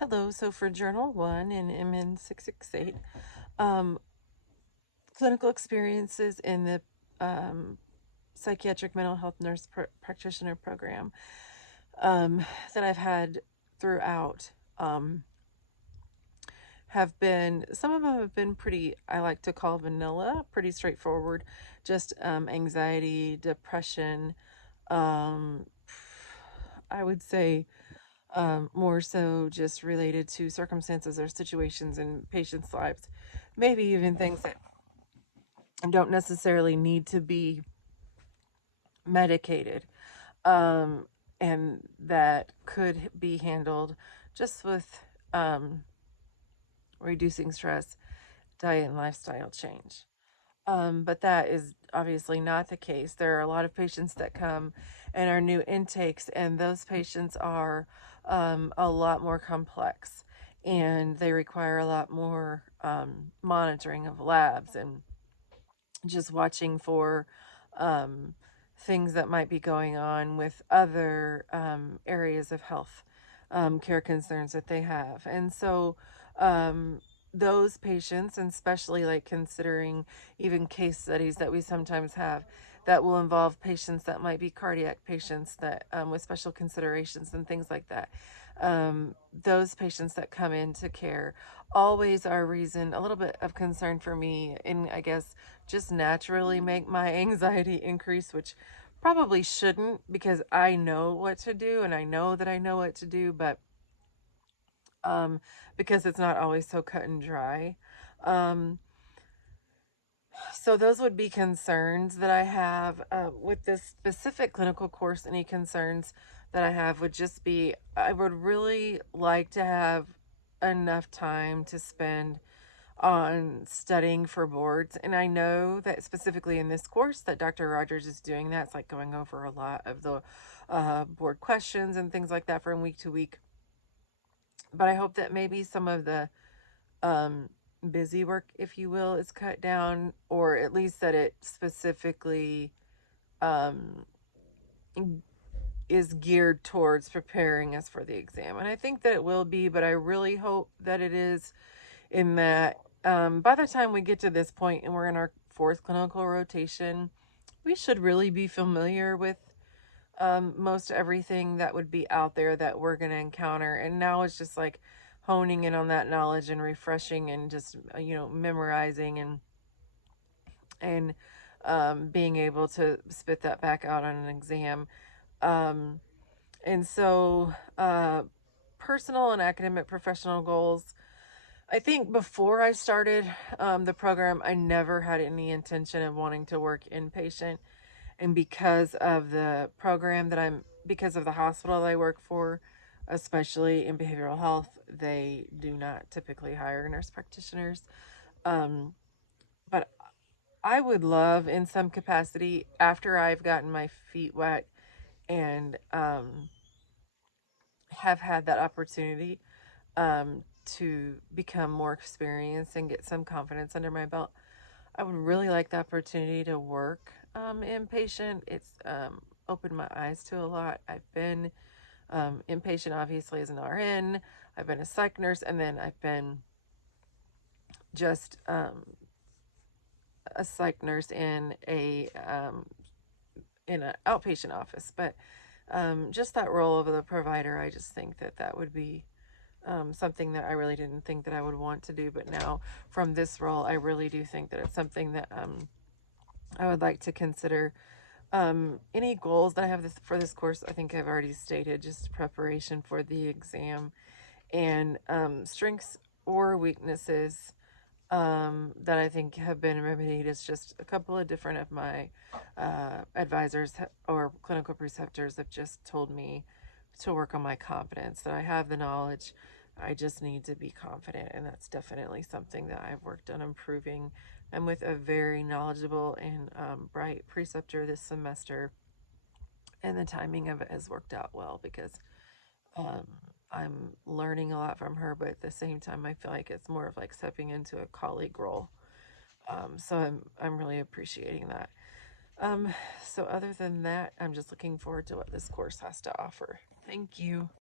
Hello. So for Journal 1 in MN 668, um, clinical experiences in the um, psychiatric mental health nurse practitioner program um, that I've had throughout have been, some of them have been pretty, I like to call vanilla, pretty straightforward, just anxiety, depression, um, I would say more so just related to circumstances or situations in patients' lives. Maybe even things that don't necessarily need to be medicated, um, and that could be handled just with um, reducing stress, diet, and lifestyle change. But that is obviously not the case. There are a lot of patients that come and are new intakes, and those patients are a lot more complex, and they require a lot more monitoring of labs and just watching for um, things that might be going on with other areas of health care concerns that they have. And so um, those patients, and especially like considering even case studies that we sometimes have that will involve patients that might be cardiac patients that with special considerations and things like that. Those patients that come into care always are a reason, a little bit of concern for me, and I guess just naturally make my anxiety increase, which probably shouldn't, because I know what to do and I know that I know what to do, but um, because it's not always so cut and dry. Um, so those would be concerns that I have with this specific clinical course. Any concerns that I have would just be, I would really like to have enough time to spend on studying for boards. And I know that specifically in this course that Dr. Rogers is doing that. It's like going over a lot of the board questions and things like that from week to week. But I hope that maybe some of the um, busy work, if you will, is cut down, or at least that it specifically um, is geared towards preparing us for the exam. And I think that it will be, but I really hope that it is, in that by the time we get to this point and we're in our fourth clinical rotation, we should really be familiar with most everything that would be out there that we're going to encounter. And now it's just like honing in on that knowledge and refreshing and just, memorizing and being able to spit that back out on an exam. Um, and so, personal and academic professional goals. I think before I started the program, I never had any intention of wanting to work inpatient. And because of the program because of the hospital that I work for, especially in behavioral health, they do not typically hire nurse practitioners. Um, but I would love, in some capacity, after I've gotten my feet wet and have had that opportunity to become more experienced and get some confidence under my belt, I would really like the opportunity to work inpatient. It's opened my eyes to a lot. I've been inpatient, obviously, as an RN. I've been a psych nurse, and then I've been just a psych nurse in an outpatient office. But just that role of the provider, I just think that that would be something that I really didn't think that I would want to do. But now, from this role, I really do think that it's something that I would like to consider. Any goals that I have for this course, I think I've already stated, just preparation for the exam, and strengths or weaknesses that I think have been remedied is just a couple of different of my advisors or clinical preceptors have just told me to work on my confidence, that I have the knowledge. I just need to be confident, and that's definitely something that I've worked on improving. I'm with a very knowledgeable and bright preceptor this semester, and the timing of it has worked out well because um, I'm learning a lot from her, but at the same time, I feel like it's more of like stepping into a colleague role. So I'm really appreciating that. Um, so other than that, I'm just looking forward to what this course has to offer. Thank you.